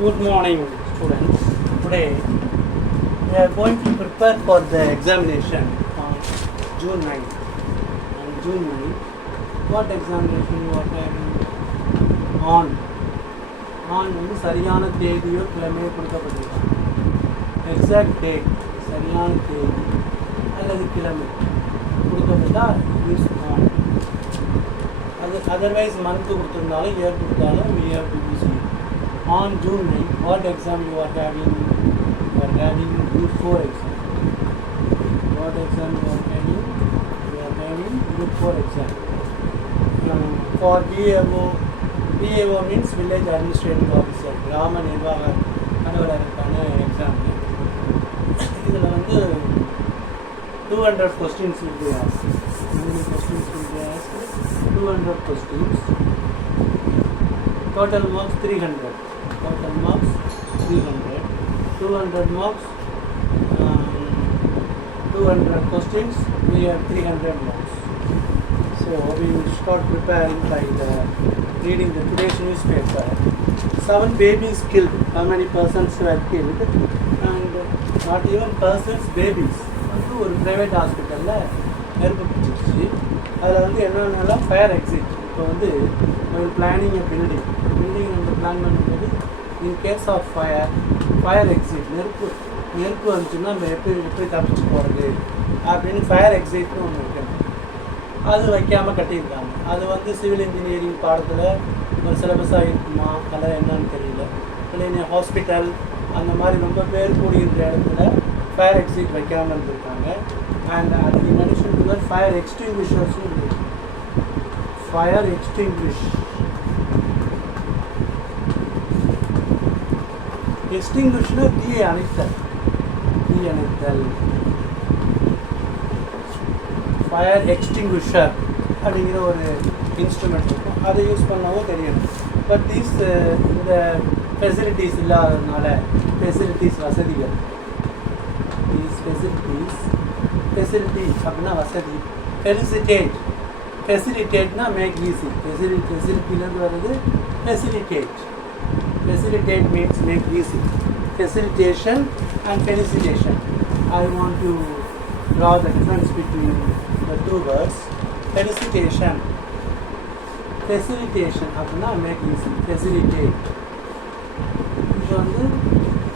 Good morning, students. Today we are going to prepare for the examination on June 9th. On June 9th, what examination you are having? On வந்து சரியான தேதியோ கிழமையோ கொடுக்கப்பட்டிருக்காங்க. Exact date சரியான தேதி அல்லது கிழமை கொடுக்கப்பட்டால் use on. அது otherwise month கொடுத்துருந்தாலும் year கொடுத்தாலும் we have to use it. On June 9th, what exam you are having? You are having Group 4 exam. What exam you are having? You are having Group 4 exam. For BAO means Village Administrative Officer. கிராம நிர்வாக அலுவலருக்கான exam. இதில் வந்து 200 questions will be asked. How many questions will be asked? 200 questions. Total marks 300. Total marks 300. 200 marks. 200 questions. We have 300 marks. So we will start preparing by reading the today's newspaper. 7 babies killed. How many persons were killed? And not even persons, babies. வந்து ஒரு private ஹாஸ்பிட்டலில் நெருப்பு பிடிச்சிருச்சு. அதில் வந்து என்னென்னலாம் fire exit. இப்போ வந்து ஒரு பிளானிங் பில்டிங் வந்து பிளான் பண்ணும்போது இன்கேஸ் ஆஃப் ஃபயர் எக்ஸிட் நெருப்பு வந்துச்சுன்னா நம்ம எப்படி தப்பிச்சு போகிறது அப்படின்னு ஃபயர் எக்ஸிட்னு ஒன்று வைக்கணும். அது வைக்காமல் கட்டியிருக்காங்க. அது வந்து சிவில் இன்ஜினியரிங் பாடத்தில் ஒரு சிலபஸாக இருக்குமா அதெல்லாம் என்னன்னு தெரியல. இல்லைன்னா ஹாஸ்பிட்டல் அந்த மாதிரி ரொம்ப பேர் கூடியிருந்த இடத்துல ஃபயர் எக்ஸிட் வைக்காமல் இருந்திருக்காங்க. அண்ட் அதுக்கு மென்ஷன் டு தட் ஃபயர் எக்ஸ்டிங்விஷர்ஸும் இருக்குது. ஃபயர் எக்ஸ்டிங்விஷ்னா தீயை அணைத்தல். ஃபயர் எக்ஸ்டிங்விஷர் அப்படிங்கிற ஒரு இன்ஸ்ட்ருமெண்ட் இருக்கும். அதை யூஸ் பண்ணவும் தெரியணும். பட் இந்த ஃபெசிலிட்டிஸ் இல்லாததுனால வசதிகள் ஃபெசிலிட்டி அப்படின்னா வசதி. ஃபெசிலிட்டேட்னா மேக் ஈஸி. ஃபெசிலிட்டிலேருந்து வருது facilitate means make easy. Facilitation and felicitation. I want to draw the difference between the two words. Felicitation அப்படின்னா மேக் ஈஸி. ஃபெசிலிட்டேட் இப்போ வந்து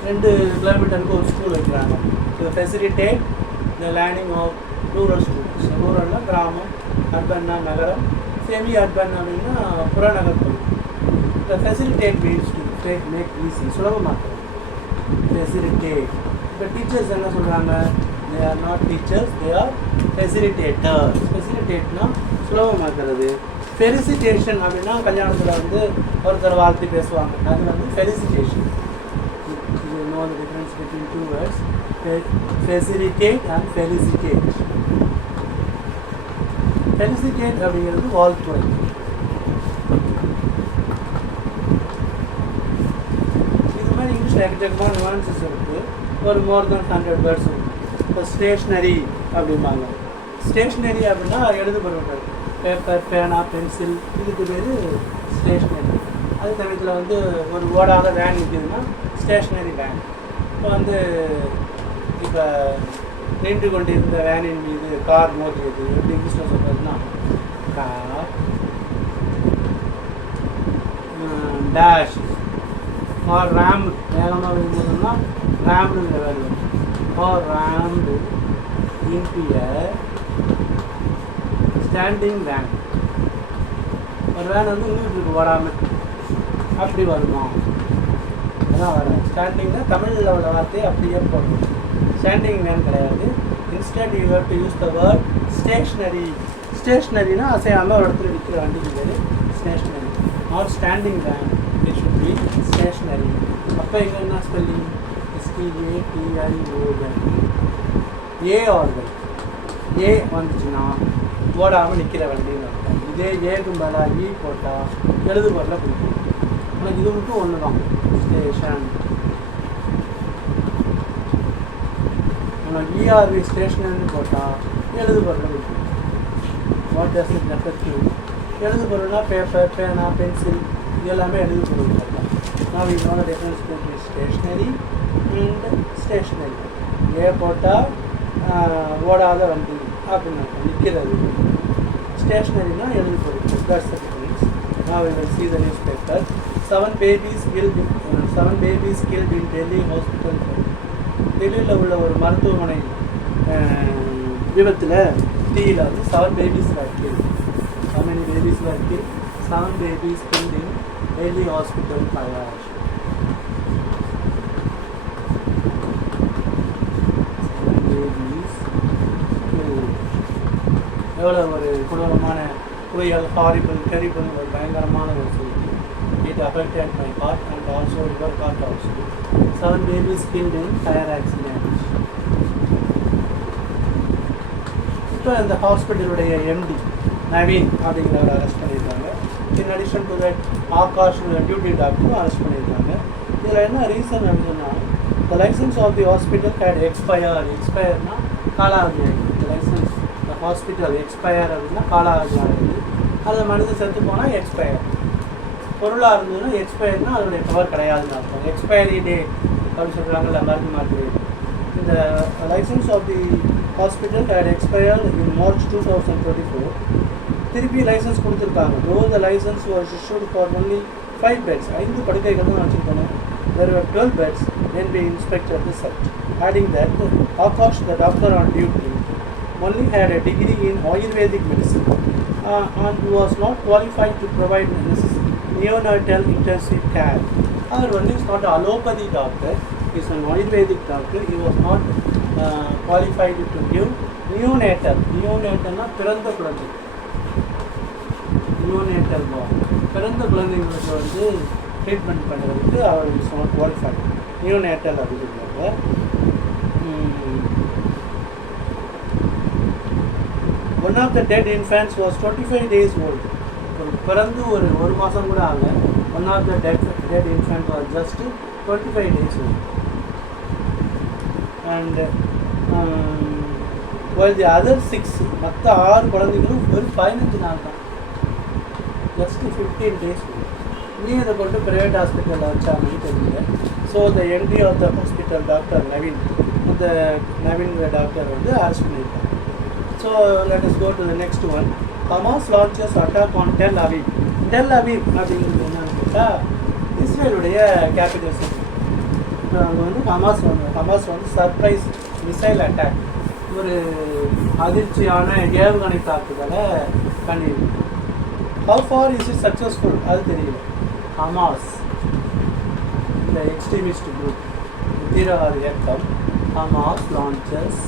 2 கிலோமீட்டருக்கு ஒரு ஸ்கூல் வைக்கிறாங்க. So facilitate the learning of rural schools. ரூரல்னா கிராமம், அர்பன்னா நகரம், செமி அர்பன் அப்படின்னா புறநகர் பகுதி. The facilitate means to make easy, சுலபமாக்குறது. ஃபெசிலிட்டேட். இப்போ டீச்சர்ஸ் என்ன சொல்கிறாங்க? They are not teachers, they are facilitators. ஃபெசிலிட்டேட்னா சுலபமாக்குறது. ஃபெலிசிட்டேஷன் அப்படின்னா கல்யாணத்தில் வந்து ஒருத்தர் வாழ்த்து பேசுவாங்க. அது வந்து felicitation. You know the difference between two words. Facilitate and felicitate. Felicitate அப்படிங்கிறது வாழ்த்துறை. இது மாதிரி இங்கிலீஷில் எக்கச்சக்கமான நியூவான்சஸ் இருக்குது. ஒரு மோர் தென் 100 வேர்ட்ஸ் இருக்குது. இப்போ ஸ்டேஷ்னரி அப்படிம்பாங்க. ஸ்டேஷ்னரி அப்படின்னா எழுதுபொருட்கள், பேப்பர், பேனா, பென்சில், இதுக்கு பேர் ஸ்டேஷ்னரி. அது சமயத்தில் வந்து ஒரு ஓடாத வேன் இருக்குதுன்னா ஸ்டேஷ்னரி வேன். இப்போ நின்று கொண்டிருந்த வேனின் மீது கார் மோதியது. எப்படி இங்கிலீஷில் சொல்கிறதுனா கார் டேஷ். கார் ரேம் வேகமாக இருந்ததுன்னா ரேம்டுங்கிற வேலை. Car rammed into standing van. ஒரு வேன் வந்து இன்னும் ஓடாமல் அப்படி வருமா? அதான் வர ஸ்டாண்டிங்னா தமிழில் உள்ள வார்த்தையை அப்படியே போடணும். ஸ்டாண்டிங் வேன் கிடையாது. Instead you have to use the word stationary. ஸ்டேஷ்னரினா அசையாமல் ஒரு இடத்துல நிற்கிற வண்டிக்கு பேர் stationary. Not standing van, it should be stationary. அப்போ இங்கே என்ன ஸ்பெல்லிங்? STATION. ஏ ஆர்வல். ஏ வந்துச்சுன்னா ஓடாமல் நிற்கிற வண்டின்னு அர்த்தம். இதே ஏக்கும் பதிலாக ஈ போட்டால் எழுது பொருளை பிடிக்கும். ஆனால் இது மட்டும் ஒன்று தான், ஸ்டேஷன். ஆனால் ERV ஸ்டேஷனர்னு போட்டால் எழுது பொருளை பிடிக்கும். What does it refer to? எழுது பொருள்னா பேப்பர், பேனா, பென்சில், இது எல்லாமே எழுது பொருள் தான். Now we know the difference between stationary and stationary. A போட்டால் ஓடாத வண்டி அப்படின்னு நிற்கிறது. Stationaryனா எழுதி போடுறது. That's the difference. Now we will see the newspaper. 7 babies killed in Delhi hospital. டெல்லியில் உள்ள ஒரு மருத்துவமனை விபத்தில் தீயில் வந்து 7 babies were killed. How many babies were killed? 7 babies killed in Delhi hospital fire. எவ்வளோ ஒரு கொடூரமான புயல், ஹாரிபிள், டெரிபிள், ஒரு பயங்கரமான ஒரு செய்தி. It affected my heart and also your heart also. 7 babies killed in fire accident. இப்போ இந்த ஹாஸ்பிட்டலுடைய எம்டி நவீன் அப்படிங்கிறவரை அரெஸ்ட் பண்ணியிருக்காங்க. In addition to that Akash duty டாக்டரும் அரெஸ்ட் பண்ணியிருக்காங்க. இதில் என்ன ரீசன் அப்படின்னா, the license of the hospital had expired. எக்ஸ்பயர்னா காலாவதி ஆகிடுது. the license the hospital expire அப்படின்னா காலாவதி ஆகிடுது. அதில் மனிதன் செத்து போனால் எக்ஸ்பயர். பொருளாக இருந்ததுன்னா எக்ஸ்பயர்னால் அதனுடைய பவர் கிடையாதுன்னு அர்த்தம். எக்ஸ்பயரி டேட் அப்படின்னு சொல்கிறாங்கல்ல மருந்து மாற்றி. இந்த license of the hospital had expired in March 2024. திருப்பி லைசன்ஸ் கொடுத்துருக்காங்க. though the license was issued for only 5 beds. 5 படுக்கைகள் தான் வச்சுருக்கணும். there were 12 beds when we inspected the site. adding that Akash, the doctor on duty, only had a degree in Ayurvedic medicine and was not qualified to provide neonatal intensive care. However, he is not an allopathy doctor, he is an Ayurvedic doctor. He was not qualified to give neonatal. Neonatal na பிறந்த குழந்தை. neonatal பிறந்த குழந்தைங்களுக்கு வந்து treatment பண்ணுறதுக்கு அவர் is not qualified. neonatal அப்படிங்கிறாங்க. One of the dead infants was 25 days old. பிறந்து ஒரு மாதம் கூட ஆகல. One of the dead infant was just 25 days old. And while the other 6 மற்ற 6 குழந்தைகளும் வெறும் 15 நாள் தான், ஜஸ்ட் 15 days old. நீ இதை கொண்டு ப்ரைவேட் ஹாஸ்பிட்டலில் வச்சாங்கன்னு தெரியல. So the MD of the hospital doctor Naveen, அந்த நவீன் டாக்டர் வந்து அரெஸ்ட் பண்ணியிருக்காங்க. So let us go to the next one. Hamas launches attack on Tel Aviv. Tel Aviv அப்படிங்கிறது என்னன்னு கேட்டால் இஸ்ரேலுடைய கேபிட்டல் சிட்டி. இப்போ அங்கே வந்து ஹமாஸ் வந்து சர்ப்ரைஸ் மிசைல் அட்டாக், ஒரு அதிர்ச்சியான ஏவுகணை தாக்குதலை பண்ணியிருக்கு. How far is it successful? அது தெரியல. ஹமாஸ் இந்த எக்ஸ்ட்ரீமிஸ்ட் குரூப், தீவிரவாத இயக்கம் ஹமாஸ் லான்ச்சஸ்.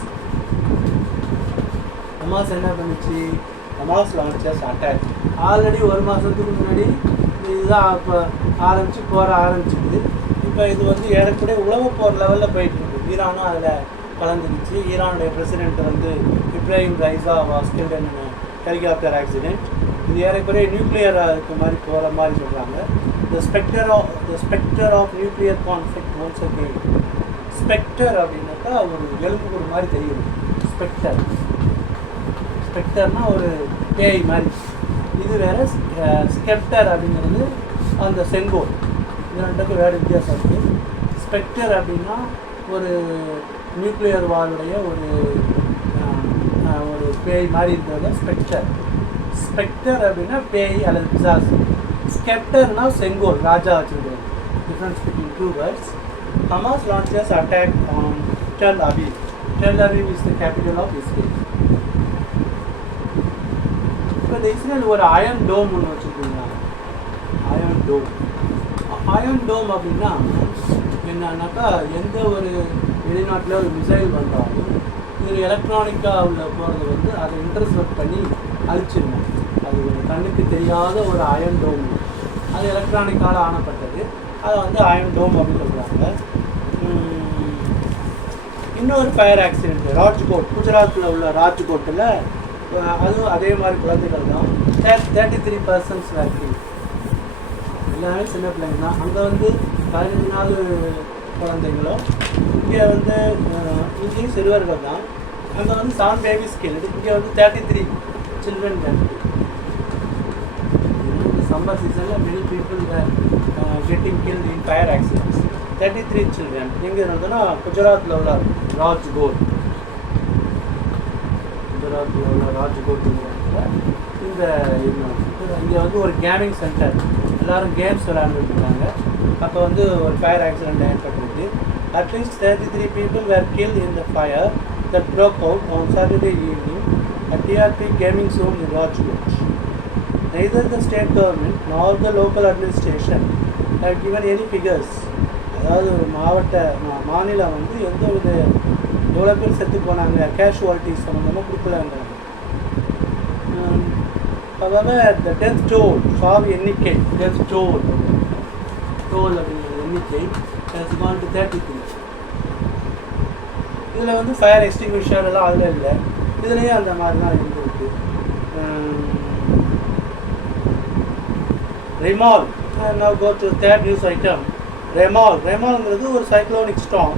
ஹமாஸ் என்ன பண்ணிச்சு? Hamas launches attack. ஆல்ரெடி ஒரு மாதத்துக்கு முன்னாடி இதுதான் இப்போ ஆரம்பிச்சுக்குது. இப்போ இது வந்து ஏறக்குறைய உலக போர் லெவலில் போயிட்டுருக்கு. ஈரானும் அதில் கலந்துருச்சு. ஈரானுடைய பிரசிடென்ட் வந்து Ebrahim Raisi was killed in helicopter accident. இது ஏறக்குறைய நியூக்ளியர் இருக்க மாதிரி போகிற மாதிரி சொல்கிறாங்க. The spectre of nuclear conflict once again. Spectre அப்படின்னாக்கா ஒரு எலும்புக்கூடு மாதிரி தெரியுது. ஸ்பெக்டர்னால் ஒரு பேய் மாதிரி. இது வேறு ஸ்கெப்டர் அப்படிங்கிறது அந்த செங்கோல். இது ரெண்டுக்கும் வேறு வித்தியாசம் இருக்குது. ஸ்பெக்டர் அப்படின்னா ஒரு நியூக்ளியர் வாலுடைய ஒரு பேய் மாதிரி இருந்தது ஸ்பெக்டர். ஸ்பெக்டர் அப்படின்னா பேய் அல்லது பிசாசு. ஸ்கெப்டர்னா செங்கோல், ராஜா வச்சுருக்கிறது. Difference between 2 words. Hamas launches attack on Tel Aviv. Tel Aviv is the capital of Israel. இப்போ இந்த இஸ்ரேல் ஒரு அயன் டோம் ஒன்று வச்சுருக்கீங்களா? அயன் டோம் அப்படின்னா என்னன்னாக்கா, எந்த ஒரு வெளிநாட்டில் ஒரு மிசைல் வந்தாலும் இது எலக்ட்ரானிக்காக உள்ள போகிறது வந்து அதை இன்டர்செப்ட் பண்ணி அழிச்சிருந்தோம். அது ஒரு கண்ணுக்கு தெரியாத ஒரு அயன் டோம். அது எலக்ட்ரானிக்கால் ஆனப்பட்டது. அதை வந்து அயன் டோம் அப்படின்னு சொல்கிறாங்க. இன்னொரு ஃபயர் ஆக்சிடென்ட் ராஜ்கோட், குஜராத்தில் உள்ள ராஜ்கோட்டில், அதுவும் அதே மாதிரி குழந்தைகள் தான். 33 persons வேக்சின், எல்லாமே சின்ன பிள்ளைங்க தான். அங்கே வந்து 14 குழந்தைங்களும், இங்கே வந்து இங்கேயும் சிறுவர்கள் தான். அங்கே வந்து 7 babies killed, இங்கே வந்து 33 children vaccine. summer season, many people were getting killed in fire accidents. 33 children. எங்கே இருந்ததுன்னா குஜராத்தில் உள்ள ராஜ்கோட், குஜராத்தில் உள்ள ராஜ்கோட் இந்த இங்கே வந்து ஒரு கேமிங் சென்டர், எல்லோரும் கேம்ஸ் விளையாண்டுட்டு இருந்தாங்க. அப்போ வந்து ஒரு ஃபயர் ஆக்சிடென்ட் ஏற்பட்டிருக்கு. At least 33 people were killed in the fire that broke out on Saturday evening at TRP Gaming Zone in Rajkot. Neither the state government nor the local administration have given any figures. அதாவது மாநிலம் வந்து எந்த வித எவ்வளோ பேர் செத்து போனாங்க casualties சம்மந்தமாக கொடுக்கலாங்க. அதாவது the death toll, சாவு எண்ணிக்கை, death toll அப்படிங்கிற எண்ணிக்கை has gone to 33. இதில் வந்து ஃபயர் எக்ஸ்டிங்விஷர் எல்லாம் அதில் இல்லை, இதுலேயே அந்த மாதிரி தான் இருந்துருக்கு. ரெமால், now go to third news item. ரெமால்ங்கிறது ஒரு சைக்ளோனிக் ஸ்டார்ம்.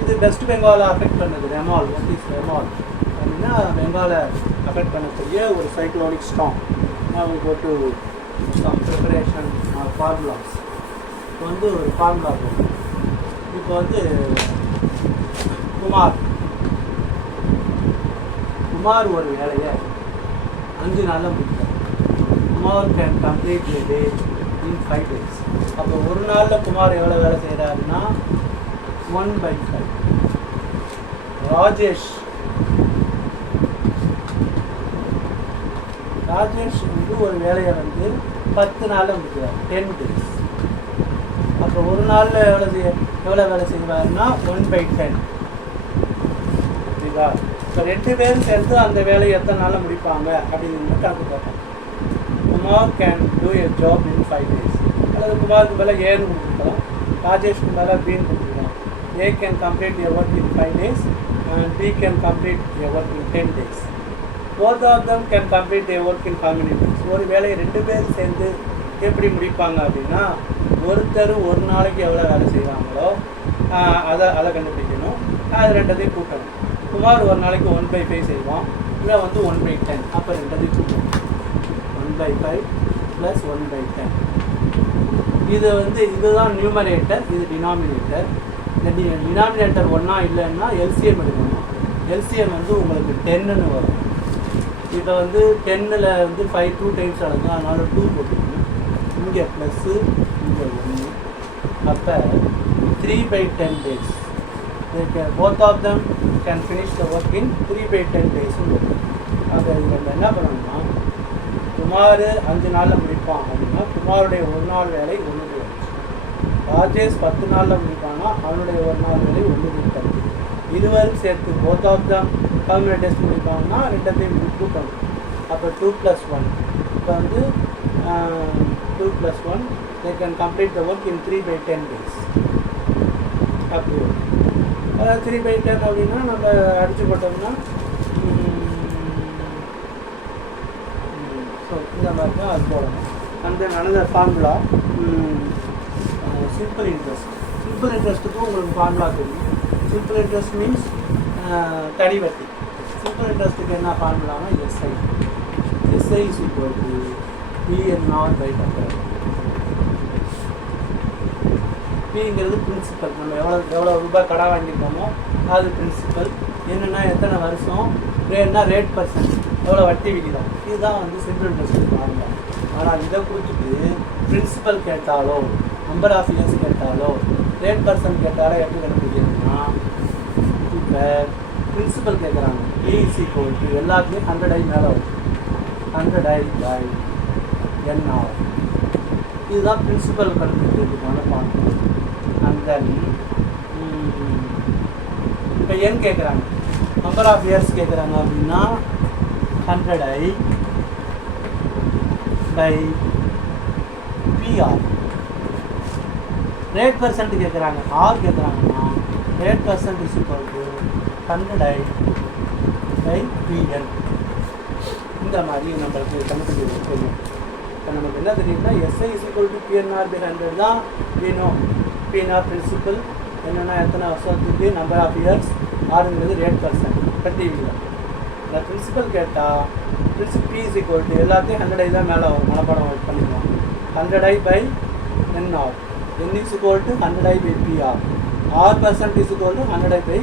இது வெஸ்ட் பெங்காலை அஃபெக்ட் பண்ணுது. ரெமால், வாட் இஸ் ரெமால் அப்படின்னா பெங்காலை அஃபெக்ட் பண்ணக்கூடிய ஒரு cyclonic storm. now we go to some preparation or formulas. இப்போ வந்து ஒரு ஃபார்முலா போகும். இப்போ வந்து குமார் ஒரு வேலையை 5 நாளில் முடித்தார். Kumar can complete a day in 5 days. அப்போ ஒரு நாளில் குமார் எவ்வளோ வேலை செய்கிறாருன்னா 1/5. ராஜேஷ் வந்து ஒரு வேலையை வந்து 10 நாளில் முடிக்கிறார், 10 days. அப்போ ஒரு நாளில் எவ்வளோ வேலை செய்வாருன்னா 1/10. சரிங்களா? இப்போ 2 பேரும் சேர்ந்து அந்த வேலையை எத்தனை நாளில் முடிப்பாங்க அப்படிங்கிறது கணக்கு பார்ப்போம். Kumar can do a job in 5 days. அல்லது குமாருக்கு மேலே ஏன்னு கொடுத்துருக்கலாம், ராஜேஷ்க்கு மேலே பின்னு கொடுத்துருக்கலாம். A can complete a work in 5 days and B can complete a work in 10 days. Both of them can complete a work in how many days? ஒரு வேலையை 2 பேரும் சேர்ந்து எப்படி முடிப்பாங்க அப்படின்னா, ஒருத்தர் ஒரு நாளைக்கு எவ்வளோ வேலை செய்வாங்களோ அதை கண்டுபிடிக்கணும். அது 2த்தையும் கூட்டணும். குமார் ஒரு நாளைக்கு 1/5 செய்வான், இவன் வந்து 1/10. அப்போ 2த்தையும் கூட்டணும். 1/5 + 1/10. இது வந்து இதுதான் நியூமரேட்டர், இது டினாமினேட்டர். இந்த டினாமினேட்டர் ஒன்றா இல்லைன்னா எல்சிஎம் எடுக்கணும். எல்சிஎம் வந்து உங்களுக்கு 10ன்னு வரும். இப்போ வந்து 10ல் வந்து 5 2 டைம்ஸ் அடங்கும், அதனால் 2 போட்டுக்கணும். இங்கே ப்ளஸ்ஸு, இங்கே 1. அப்போ 3/10 days. Both of them can finish the work in 3/10 days. அப்போ இது நம்ம என்ன பண்ணணும்னா, குமார் 5 நாளில் முடிப்பான் அப்படின்னா குமாருடைய ஒரு நாள் வேலை 1/5. ராஜேஷ் 10 நாளில் முடிப்பான்னா அவனுடைய ஒரு நாள் வேலை 1/10. இருவரும் சேர்த்து both of them how many days முடிப்பாங்கன்னா 2த்தையும் கூட்டணும். அப்போ 2 + 1. இப்போ வந்து 2 + 1 they can complete the work in 3/10 days. அப்படி 3/10 அப்படின்னா நம்ம அடிச்சு போட்டோம்னா ஸோ இந்த மாதிரி தான் அது போடணும். அந்த another formula simple interest. Simple இன்ட்ரெஸ்ட்டுக்கும் உங்களுக்கு ஃபார்முலா தெரியும். சிம்பிள் இன்ட்ரெஸ்ட் மீன்ஸ் தடிவட்டி. சிம்பிள் இன்ட்ரெஸ்ட்டுக்கு என்ன ஃபார்முலானா SI. SI is equal to PNR/100. பிங்கிறது பிரின்சிபல். நம்ம எவ்வளோ ரூபாய் கடை வாங்கியிருக்கோமோ அது பிரின்சிபல். என்னென்னா எத்தனை வருஷம், ரேட்னா ரேட் பர்சன்ட், எவ்வளோ வட்டி விகிதம். இதுதான் வந்து சிம்பிள் இன்ட்ரெஸ்ட் ஃபார்முலா. ஆனால் இதை கொடுத்துட்டு பிரின்சிபல் கேட்டாலோ நம்பர் ஆஃப் இயர்ஸ் கேட்டாலோ ரேட் பர்சன்ட் கேட்டாலோ எப்படி கண்டுபிடிக்கிறதுனா, இப்போ பிரின்சிபல் கேட்குறாங்க E = எல்லாத்துலேயும் 100i மேலே வரும். 100i/NR. இதுதான் பிரின்சிபல் கண்டுபிடிக்கிறதுக்கான ஃபார்முலா. அண்ட் தென் இப்போ என் கேட்குறாங்க, நம்பர் ஆஃப் இயர்ஸ் கேட்குறாங்க அப்படின்னா 100i/PR. ரேட் பர்சன்ட் கேட்குறாங்க, ஆர் கேட்குறாங்கன்னா rate percent is equal to 100i/PN. இந்த மாதிரி நம்மளுக்கு கண்டுபிடிக்க தெரியும். இப்போ நமக்கு என்ன தெரியும்னா SI = PNR/100 தான் வேணும். PNR பிரின்சிபல் என்னென்னா எத்தனை வருஷத்துக்கு, நம்பர் ஆஃப் இயர்ஸ், ஆறுங்கிறது ரேட் பர்சன்ட், வட்டி விகிதம். இந்த பிரின்சிபல் கேட்டால் P = எல்லாத்தையும் 100i தான் மேலே மனப்பாடம் பண்ணிக்கலாம். 100i by NR. N is equal to 100i by PR. R% is equal to 100i by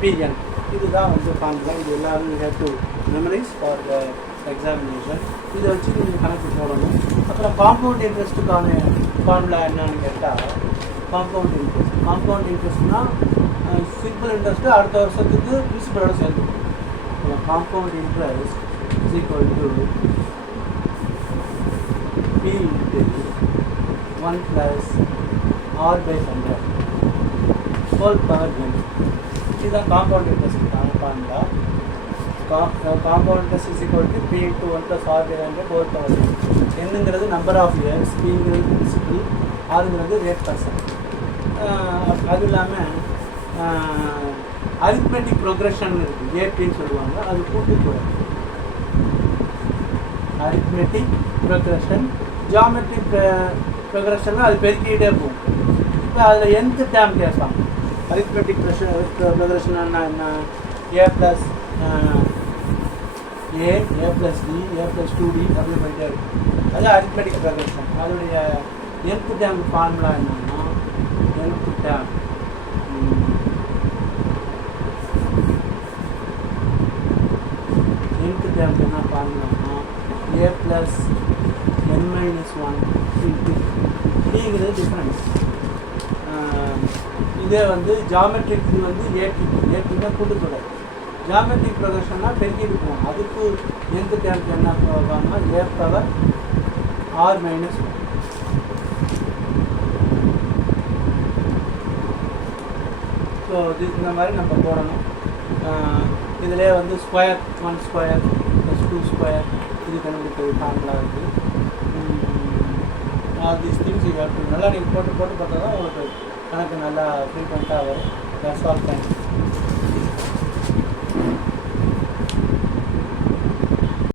PN. இதுதான் வந்து ஃபார்முலா. இது எல்லாரும் you have to memorise for the examination. இதை வச்சு நீங்கள் கணக்கு போடணும். அப்புறம் காம்பவுண்ட் இன்ட்ரெஸ்ட்டுக்கான ஃபார்முலா என்னன்னு கேட்டால், காம்பவுண்ட் இன்ட்ரெஸ்ட்னால் சிம்பிள் இன்ட்ரெஸ்ட்டு அடுத்த வருஷத்துக்கு பிரின்சிபலோட சேர்ந்து. Compound interest is equal to P into 1 plus R by 100 whole power n. இதுதான் காம்பவுண்ட் இன்ட்ரெஸ்ட்டுக்கான formula. Compound interest is equal to P into 1 plus R by 100 whole power n. என்னங்கிறது number of years, Pங்கிறது principal, ஆறுங்கிறது rate percent. அது இல்லாமல் arithmetic progression இருக்குது, ஏபின்னு சொல்லுவாங்க. அது கூட்டுத்தொகை. அரித்மெட்டிக் ப்ரோக்ரஷன், ஜியாமெட்ரிக் ப்ரோக்ரஷன்னா அது பெருக்கிட்டே போகும். இப்போ அதில் nth டேர்ம் கேட்பாங்க. அரித்மெட்டிக் ப்ரோக்ரஷன்னா என்ன? a plus a plus d, a plus 2d அப்படி போயிட்டே இருக்கும். அது அரித்மெட்டிக் ப்ரோக்ரஷன். அதோடைய nth டேர்ம் ஃபார்முலா என்னன்னா, nth டேர்ம் என்ன ஃபார்முலானா a plus n minus 1 into டிங்கிறது டிஃப்ரென்ஸ். இதே வந்து ஜாமெட்ரிக் வந்து ஏபின்னா கூட்டுத்தொகை. ஜாமெட்ரிக் ப்ரோக்ரஷன்னா பெருக்கிட்டு போகும். அதுக்கு nth டேர்முக்கு என்ன பண்ணுவாங்கன்னா a power r minus 1. So இந்த மாதிரி நம்ம போடணும். இதிலே வந்து ஸ்கொயர் 1 ஸ்கொயர் ப்ளஸ் 2 ஸ்கொயர் இது கண்டுபிடிக்கிறது ஃபார்முலா இருக்குது. This things you have to நல்லா நீங்கள் போட்டு பார்த்தா தான் உங்களுக்கு கணக்கு நல்லா ஃப்ரீக்வெண்ட்டாக வரும். That's all. தேங்க்ஸ்.